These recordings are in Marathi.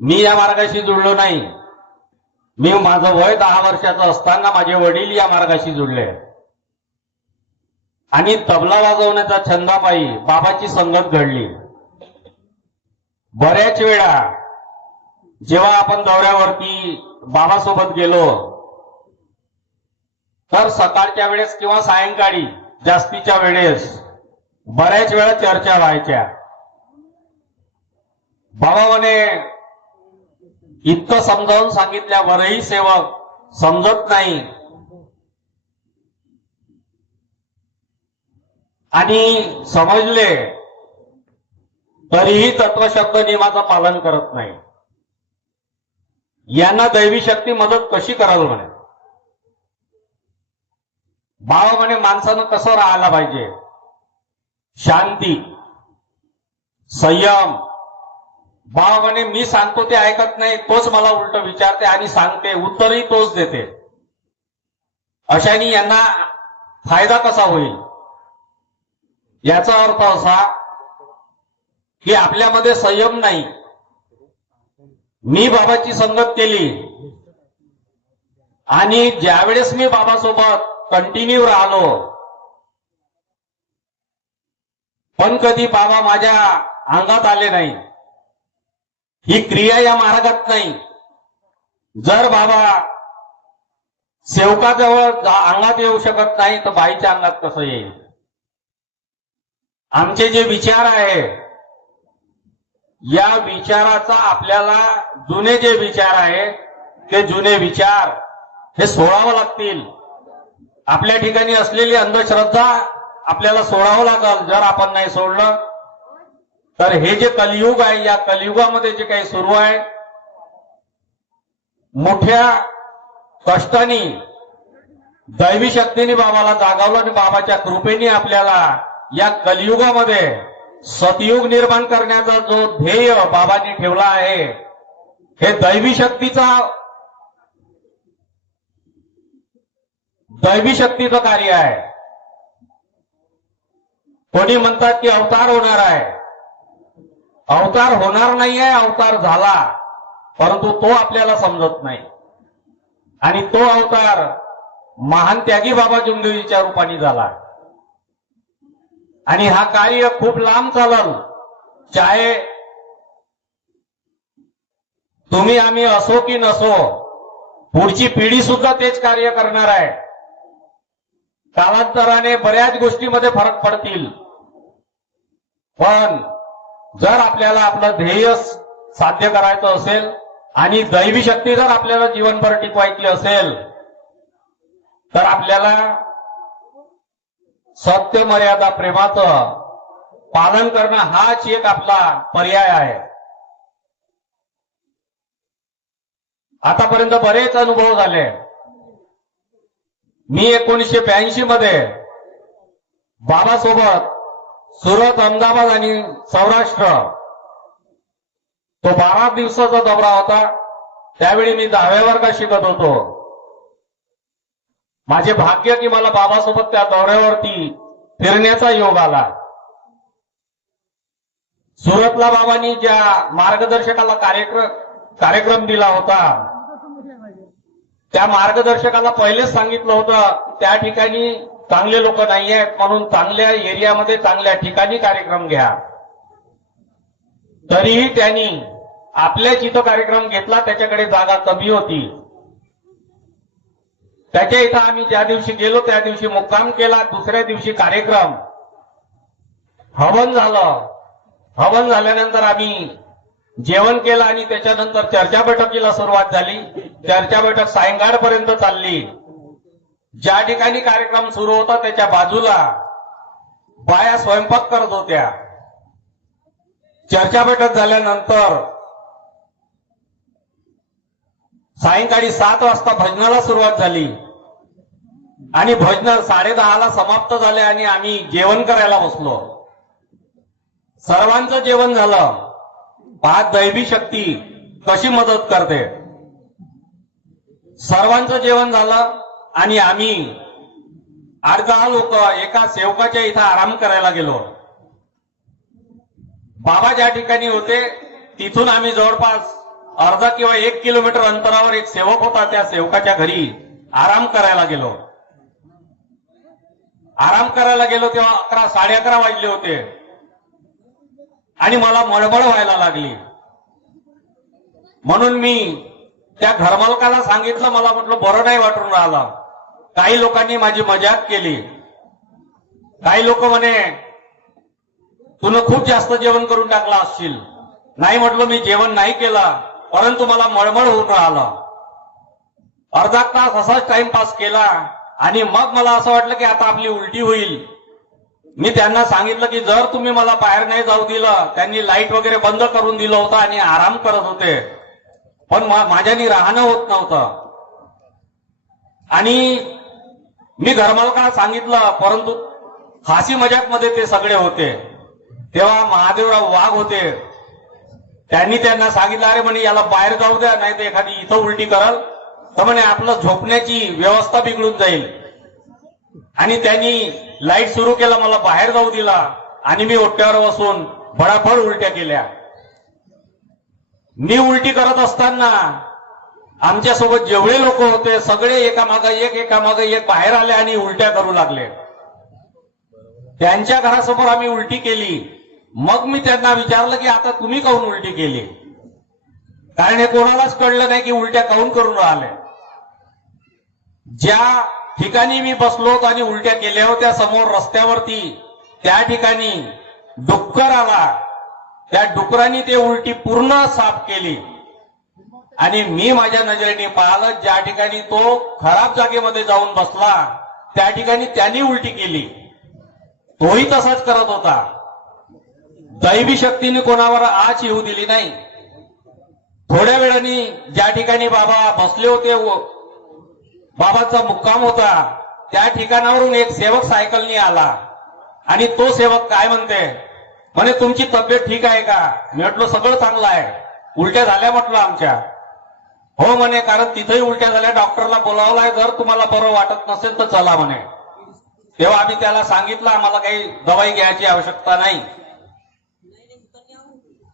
मी या मार्गाशी जुळलो नाही। मी माझं वय 10 वर्षाचं असताना माझे वडील या मार्गाशी जुळले आणि तबला वाजवण्याच्या छंदापायी बाबाची संगत घडली। बऱ्याच वेळा जेव्हा आपण दौऱ्यावरती बाबासोबत गेलो तर सकाळच्या वेळेस किंवा सायंकाळी जास्तीच्या वेळेस बऱ्याच वेळा चर्चा व्हायच्या। बाबा म्हणे इतकं समजावून सांगितल्यावरही सेवक समजत नाही आणि समजले तरीही तत्वशब्द नियमाचं पालन करत नाही। यांना दैवी शक्ती मदत कशी कराल म्हणे। बाबा म्हणे माणसानं कसं राहायला पाहिजे, शांती, संयम। बाबा म्हणे मी सांगतो ते ऐकत नाही, तोच मला उलट विचारते आणि सांगते, उत्तरही तोच देते। अशाने यांना फायदा कसा होईल। याचा अर्थ असा की आपल्यामध्ये संयम नाही। मी बाबाची संगत केली आणि ज्यावेळेस मी बाबासोबत कंटिन्यू राहिलो पण कधी बाबा माझ्या अंगात आले नाही। ही क्रिया या मार्गात नाही। जर बाबा सेवकाजवळ अंगात येऊ शकत नाही तर बाईच्या अंगात कसं येईल। आमचे जे विचार आहे या विचाराचा आपल्याला जुने जे विचार आहे ते जुने विचार हे सोडावं लागतील। आपल्या ठिकाणी असलेली अंधश्रद्धा आपल्याला सोडावं लागल। जर आपण नाही सोडलं तर हे जे कलियुग आहे या कलियुगामध्ये जे काही सुरू आहे मोठ्या कष्टाने दैवी शक्तीने बाबाला जागवलं आणि बाबाच्या कृपेने आपल्याला या कलियुगामध्ये सतयुग निर्माण करण्याचा जो ध्येय बाबांनी ठेवला आहे हे दैवी शक्तीचं कार्य आहे। कोणी म्हणतात की अवतार होणार आहे, अवतार होणार नाहीये, अवतार झाला परंतु तो आपल्याला समजत नाही। आणि तो अवतार महान त्यागी बाबा जुंगदेवीच्या रूपाने झाला आणि हा कार्य खूप लांब चालल। चाहे तुम्ही आम्ही असो की नसो पुढची पिढी सुद्धा तेच कार्य करणार आहे। कालांतराने बऱ्याच गोष्टीमध्ये फरक पडतील पण जर आपल्याला आपलं ध्येय साध्य करायचं असेल आणि दैवी शक्ती जर आपल्याला जीवनभर टिकवायची असेल तर आपल्याला सत्य मर्यादा प्रेमाचं पालन करणं हाच एक आपला पर्याय आहे। आतापर्यंत बरेच अनुभव झाले। मी 1982 मध्ये बाबासोबत सुरत, अहमदाबाद आणि सौराष्ट्र तो 12 दिवसाचा दौरा होता। त्यावेळी मी 10व्या वर्गात शिकत होतो। माझे भाग्य की मला बाबासोबत त्या दौऱ्यावरती फिरण्याचा योग आला। सुरतला बाबांनी ज्या मार्गदर्शकाला कार्यक्रम दिला होता त्या मार्गदर्शकाला पहिलेच सांगितलं होतं त्या ठिकाणी चांगले लोक नाही आहेत म्हणून चांगल्या एरियामध्ये चांगल्या ठिकाणी कार्यक्रम घ्या। तरीही त्यांनी आपल्या जिथं कार्यक्रम घेतला त्याच्याकडे जागा कमी होती। त्याच्या इथं आम्ही ज्या दिवशी गेलो त्या दिवशी मुक्काम केला। दुसऱ्या दिवशी कार्यक्रम, हवन झालं। हवन झाल्यानंतर आम्ही जेवण केलं आणि त्याच्यानंतर चर्चा बैठकीला सुरुवात झाली। चर्चा बैठक सायंकाळपर्यंत चालली। ज्या ठिकाणी कार्यक्रम सुरू होता त्याच्या बाजूला बाया स्वयंपाक करत होत्या। चर्चा बैठक झाल्यानंतर सायंकाळी 7 वाजता भजनाला सुरुवात झाली आणि भजन 10:30ला समाप्त झाले आणि आम्ही जेवण करायला बसलो। सर्वांचं जेवण झालं। पाच दैवी शक्ती कशी मदत करते। सर्वांचं जेवण झालं आणि आम्ही 8-10 लोक एका सेवकाच्या इथं आराम करायला गेलो। बाबा ज्या ठिकाणी होते तिथून आम्ही जवळपास अर्धा किंवा 1 किलोमीटर अंतरावर एक सेवक होता. त्या सेवकाच्या घरी आराम करायला गेलो. आराम करायला गेलो तेव्हा 11 11:30 वाजले होते आणि मला मळमळ व्हायला लागली. म्हणून मी त्या घरमालकाला सांगितलं, मला म्हटलं बरं नाही वाटून राहिलं. काही लोकांनी माझी मजाक केली. काही लोक म्हणे तुला खूप जास्त जेवण करून टाकला असशील. नाही म्हटलं, मी जेवण नाही केलं, परंतु मला मळमळ होऊन राहिलं. अर्धा तास असाच टाइमपास केला आणि मग मला असं वाटलं की आता आपली उलटी होईल. मी त्यांना सांगितलं की जर तुम्ही मला बाहेर नाही जाऊ दिलं, त्यांनी लाईट वगैरे बंद करून दिलं होतं आणि आराम करत होते, पण माझ्यानी राहणं होत नव्हतं. आणि मी घरमालकाला सांगितलं, परंतु हासी मजाक मध्ये ते सगळे होते. तेव्हा महादेवराव वाघ होते. त्यांनी त्यांना सांगितलं, अरे म्हणे याला बाहेर जाऊ द्या, नाही तर एखादी इथं उलटी करल तर म्हणे आपलं झोपण्याची व्यवस्था बिघडून जाईल. आणि त्यांनी लाईट सुरू केला, मला बाहेर जाऊ दिला आणि मी ओट्यावर बसून बडाबड उलट्या केल्या. मी उलटी करत असताना आमच्यासोबत जेवढे लोक होते सगळे एकामागे एक बाहेर आले आणि उलट्या करू लागले. त्यांच्या घरासमोर आम्ही उलटी केली. मग मी त्यांना विचारलं की आता तुम्ही काहून उलटी केली, कारण हे कोणालाच कळलं नाही की उलट्या काहून करून राहिले. ज्या ठिकाणी मी बसलो होतो आणि उलट्या केल्या होत्या समोर रस्त्यावरती, त्या ठिकाणी डुक्कर आला. त्या डुकरांनी ते उलटी पूर्ण साफ केली आणि मी माझ्या नजरेने पाहिलं, ज्या ठिकाणी तो खराब जागेमध्ये जाऊन बसला त्या ठिकाणी त्यांनी उलटी केली. तोही तसाच करत होता. दैवी शक्तीने कोणावर आच येऊ दिली नाही. थोड्या वेळाने ज्या ठिकाणी बाबा बसले होते, बाबाचा मुक्काम होता, त्या ठिकाणावरून एक सेवक सायकलनी आला आणि तो सेवक काय म्हणते, म्हणे तुमची तब्येत ठीक आहे का? मी म्हटलं सगळं चांगलं आहे. उलट्या झाल्या म्हटलं आमच्या. हो म्हणे, कारण तिथेही उलट्या झाल्या, डॉक्टरला बोलावलाय, जर तुम्हाला बरं वाटत नसेल तर चला म्हणे. तेव्हा आम्ही त्याला सांगितलं आम्हाला काही दवाई घ्यायची आवश्यकता नाही.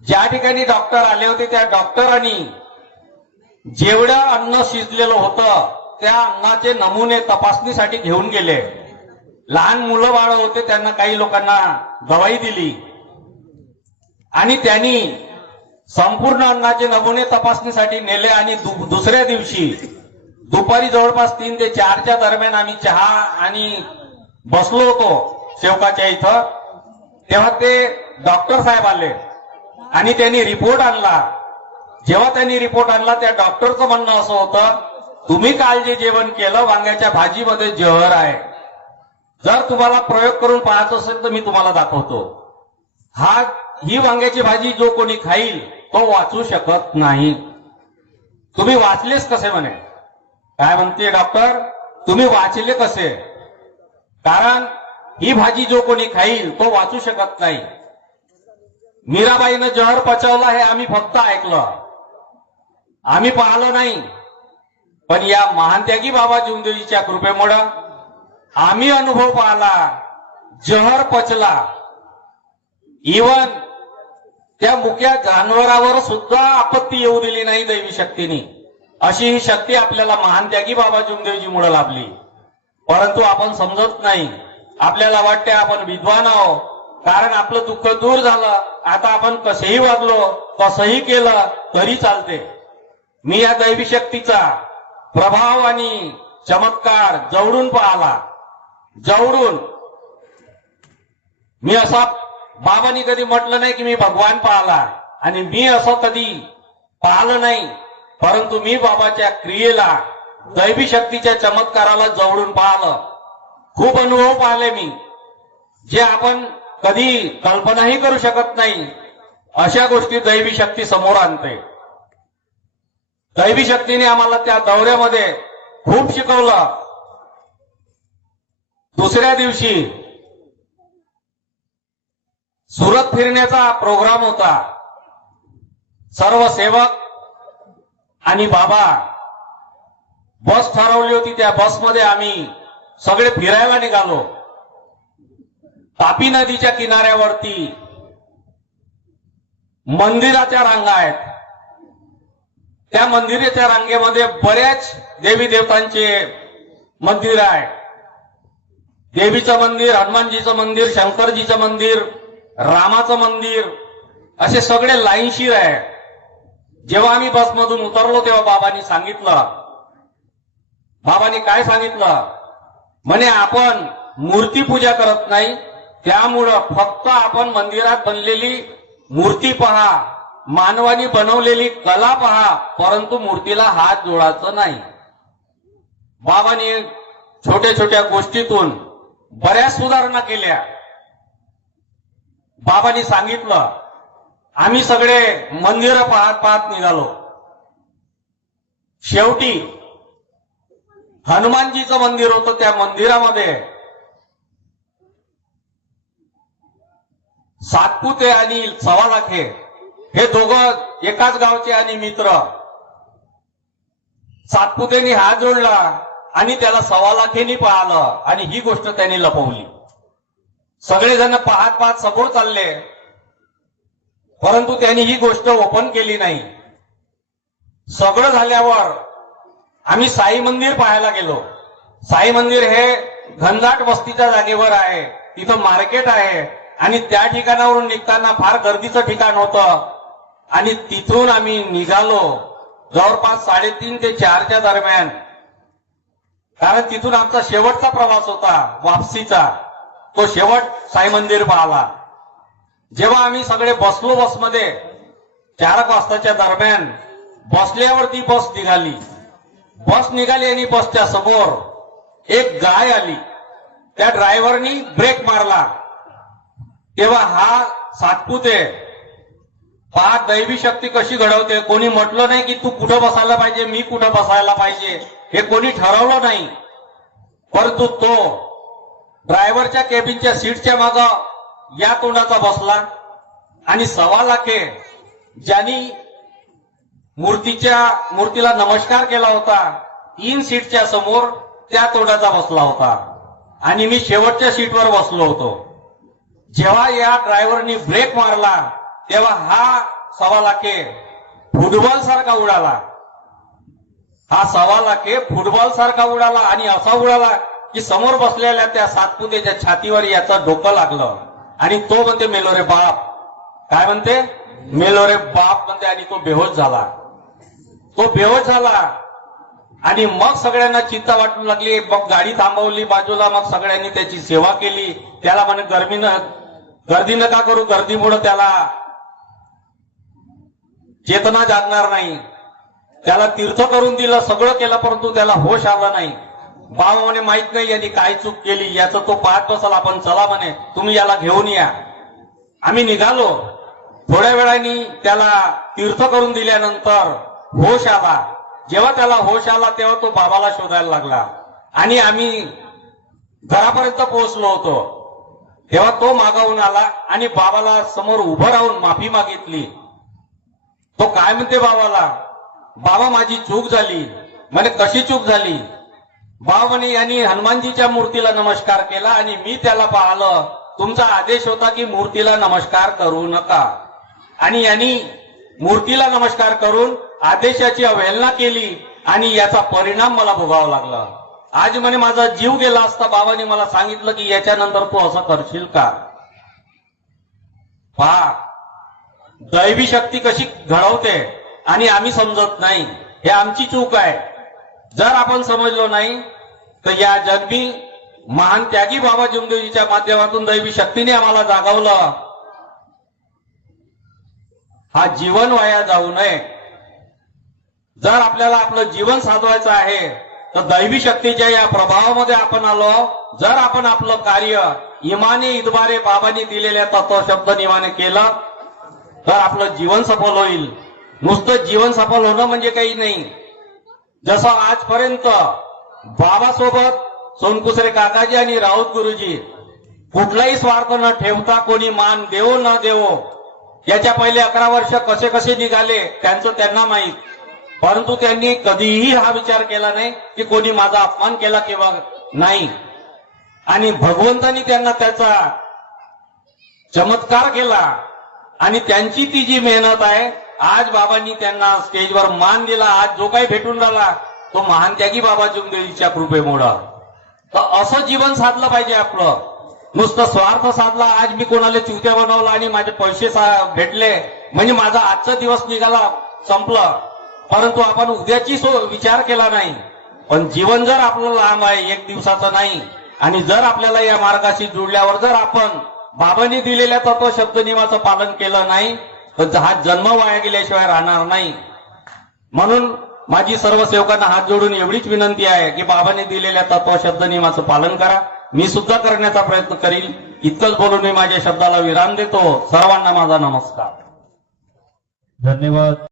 ज्या ठिकाणी डॉक्टर आले होते त्या डॉक्टरांनी जेवढं अन्न शिजलेलं होतं त्या अन्नाचे नमुने तपासणीसाठी घेऊन गेले. लहान मुलं बाळ होते, त्यांना काही लोकांना दवाई दिली आणि त्यांनी संपूर्ण अन्नाचे नमुने तपासणीसाठी नेले. आणि दुसऱ्या दिवशी दुपारी जवळपास 3 ते 4च्या दरम्यान आम्ही चहा आणि बसलो होतो सेवकाच्या इथं. तेव्हा ते डॉक्टर साहेब आले आणि त्यांनी रिपोर्ट आणला. जेव्हा त्यांनी रिपोर्ट आणला, त्या डॉक्टरचं म्हणणं असं होतं, तुम्ही काल जे जेवण केलं वांग्याच्या भाजीमध्ये जहर आहे. जर तुम्हाला प्रयोग करून पाहत असेल तर मी तुम्हाला दाखवतो. ही वांग्याची भाजी जो कोणी खाईल तो वाचू शकत नाही. तुम्ही वाचलेच कसे म्हणे? काय म्हणते डॉक्टर, तुम्ही वाचले कसे? कारण ही भाजी जो कोणी खाईल तो वाचू शकत नाही. मीराबाईनं जहर पचवला हे आम्ही फक्त ऐकलं, आम्ही पाहिलं नाही. पण या महानत्यागी बाबा जीवनदेवीच्या कृपेमुळे आम्ही अनुभव पाहिला. जहर पचला. इवन त्या मुक्या जनावरावर सुद्धा आपत्ती येऊ दिली नाही दैवी शक्तीने. अशी ही शक्ती आपल्याला महानत्यागी बाबा जीवनदेवजीमुळे लाभली. परंतु आपण समजत नाही. आपल्याला वाटते आपण विद्वान आहोत, कारण आपलं दुःख दूर झालं, आता आपण कसेही वागलो कसंही केलं तरी चालते. मी या दैवी शक्तीचा प्रभाव आणि चमत्कार जवळून पाहिला. जवळून. मी असा बाबांनी कधी म्हटलं नाही की मी भगवान पाहिला, आणि मी असं कधी पाहिलं नाही. परंतु मी बाबाच्या क्रियेला, दैवी शक्तीच्या चमत्काराला जवळून पाहिलं. खूप अनुभव पाहिले मी, जे आपण कधी कल्पनाही करू शकत नाही. अशा गोष्टी दैवी शक्ती समोर आणते. दैवी शक्तीने आम्हाला त्या दौऱ्यामध्ये खूप शिकवलं. दुसऱ्या दिवशी सुरत फिरण्याचा प्रोग्राम होता. सर्व सेवक आणि बाबा बस ठरवली होती. त्या बसमध्ये आम्ही सगळे फिरायला निघालो. तापी नदीच्या किनाऱ्यावरती मंदिराच्या रांगा आहेत. त्या मंदिराच्या रांगेमध्ये बऱ्याच देवी देवतांचे मंदिर आहे. देवीचं मंदिर, हनुमानजीचं मंदिर, शंकरजीचं मंदिर, रामाचं मंदिर, असे सगळे लाईनशीर आहे. जेव्हा आम्ही बसमधून उतरलो तेव्हा बाबांनी सांगितलं, बाबांनी काय सांगितलं म्हणे, आपण मूर्ती पूजा करत नाही, त्यामुळं फक्त आपण मंदिरात बनलेली मूर्ती पहा, मानवानी बनवलेली कला पहा, परंतु मूर्तीला हात जोडायचं नाही. बाबांनी छोट्या छोट्या गोष्टीतून बऱ्याच सुधारणा केल्या. बाबांनी सांगितलं, आम्ही सगळे मंदिरं पाहत पाहत निघालो. शेवटी हनुमानजीचं मंदिर होतं. त्या मंदिरामध्ये सातपुते आणि सवालाखे हे दोघं एकाच गावचे आणि मित्र. सातपुतेनी हात जोडला आणि त्याला सवालाखेनी पाहिलं आणि ही गोष्ट त्यांनी लपवली. सगळेजण पाहत पाहत समोर चालले, परंतु त्यांनी ही गोष्ट ओपन केली नाही. सगळं झाल्यावर आम्ही साई मंदिर पाहायला गेलो. साई मंदिर हे घनदाट वस्तीच्या जागेवर आहे, तिथं मार्केट आहे आणि त्या ठिकाणावरून निघताना फार गर्दीचं ठिकाण होतं. आणि तिथून आम्ही निघालो जवळपास 3:30 ते 4च्या दरम्यान, कारण तिथून आमचा शेवटचा प्रवास होता वापसीचा. तो शेवट साई मंदिर पाहिला. जेव्हा आम्ही सगळे बसलो बसमध्ये 4 वाजताच्या दरम्यान, बसल्यावरती बस निघाली. बस निघाली आणि बसच्या समोर एक गाय आली. त्या ड्रायव्हरनी ब्रेक मारला. तेव्हा हा सातपुते पहा दैवी शक्ती कशी घडवते. कोणी म्हटलं नाही की तू कुठं बसायला पाहिजे, मी कुठं बसायला पाहिजे, हे कोणी ठरवलं नाही. परंतु तो ड्रायव्हरच्या केबिनच्या सीटच्या मागं या तोंडाचा बसला आणि सवालाखे ज्यांनी मूर्तीला नमस्कार केला होता, 3 सीटच्या समोर त्या तोंडाचा बसला होता आणि मी शेवटच्या सीटवर बसलो होतो. जेव्हा या ड्रायव्हरनी ब्रेक मारला तेव्हा हा सवालाखे फुटबॉल सारखा उडाला. हा सवालाखे फुटबॉल सारखा उडाला आणि असा उडाला की समोर बसलेल्या त्या सातपुतेच्या छातीवर याचं डोकं लागलं आणि तो म्हणते मेलो रे बाप. काय म्हणते? मेलो रे बाप म्हणते. आणि तो बेहोश झाला. तो बेहोश झाला आणि मग सगळ्यांना चिंता वाटू लागली. मग गाडी थांबवली बाजूला. मग सगळ्यांनी त्याची सेवा केली. त्याला म्हणे गर्दी नका करू, गर्दीमुळे त्याला चेतना जागणार नाही. त्याला तीर्थ करून दिलं, सगळं केलं, परंतु त्याला होश आला नाही. बाबा म्हणे माहित नाही यांनी काय चूक केली, याचं तो पाहत बसाल, आपण चला म्हणे, तुम्ही याला घेऊन या. आम्ही निघालो. थोड्या वेळाने त्याला तीर्थ करून दिल्यानंतर होश आला. जेव्हा त्याला होश आला तेव्हा तो बाबाला शोधायला लागला आणि आम्ही घरापर्यंत पोहोचलो होतो. तेव्हा तो मागावून आला आणि बाबाला समोर उभं राहून माफी मागितली. तो काय म्हणते बाबाला, बाबा माझी चूक झाली. म्हणे कशी चूक झाली? बाबा म्हणे यांनी हनुमानजीच्या मूर्तीला नमस्कार केला आणि मी त्याला पाहिलं, तुमचा आदेश होता की मूर्तीला नमस्कार करू नका, आणि यांनी मूर्तीला नमस्कार करून आदेशाची अवहेलना केली आणि याचा परिणाम मला भोगावा लागला. आज म्हणे माझा जीव गेला असता बाबांनी मला सांगितलं की याच्यानंतर तू असं करशील का. पहा दैवी शक्ती कशी घडवते आणि आम्ही समजत नाही. हे आमची चूक आहे. जर आपण समजलो नाही तर या जन्मी महान त्यागी बाबा जुमदेवजीच्या माध्यमातून दैवी शक्तीने आम्हाला जागवलं. हा जीवन वाया जाऊ नये. जर आपल्याला आपलं जीवन साधवायचं आहे तर दैवी शक्तीच्या या प्रभावामध्ये आपण आलो. जर आपण आपलं कार्य इमाने इतबारे बाबांनी दिलेल्या तत्वशब्द निमाने केलं तर आपलं जीवन सफल होईल. नुसतं जीवन सफल होणं म्हणजे काही नाही. जसं आजपर्यंत बाबासोबत सोनकुसरे काकाजी आणि राऊत गुरुजी कुठलाही स्वार्थ न ठेवता, कोणी मान देवो न देवो, याच्या पहिले 11 वर्ष कसे कसे निघाले त्यांचं त्यांना माहीत. परंतु त्यांनी कधीही हा विचार केला नाही की कोणी माझा अपमान केला किंवा नाही. आणि भगवंतानी त्यांना त्याचा चमत्कार केला आणि त्यांची ती जी मेहनत आहे आज बाबांनी त्यांना स्टेजवर मान दिला. आज जो काही भेटून राहिला तो महान त्यागी बाबा जुमदेवीच्या कृपेमुळं. तर असं जीवन साधलं पाहिजे आपलं. नुसतं स्वार्थ साधला, आज मी कोणाला चिवत्या बनवला आणि माझे पैसे भेटले म्हणजे माझा आजचा दिवस निघाला, संपलं. परंतु आपण उद्याची विचार केला नाही. पण जीवन जर आपलं लांब आहे, एक दिवसाचं नाही, आणि जर आपल्याला या मार्गाशी जुळल्यावर जर आपण बाबांनी दिलेल्या तत्व शब्दनियमाचं पालन केलं नाही तर हा जन्म वाया गेल्याशिवाय राहणार नाही. म्हणून माझी सर्व सेवकांना हात जोडून एवढीच विनंती आहे की बाबांनी दिलेल्या तत्व शब्दनियमाचं पालन करा. मी सुद्धा करण्याचा प्रयत्न करील. इतकंच बोलून मी माझ्या शब्दाला विराम देतो. सर्वांना माझा नमस्कार. धन्यवाद.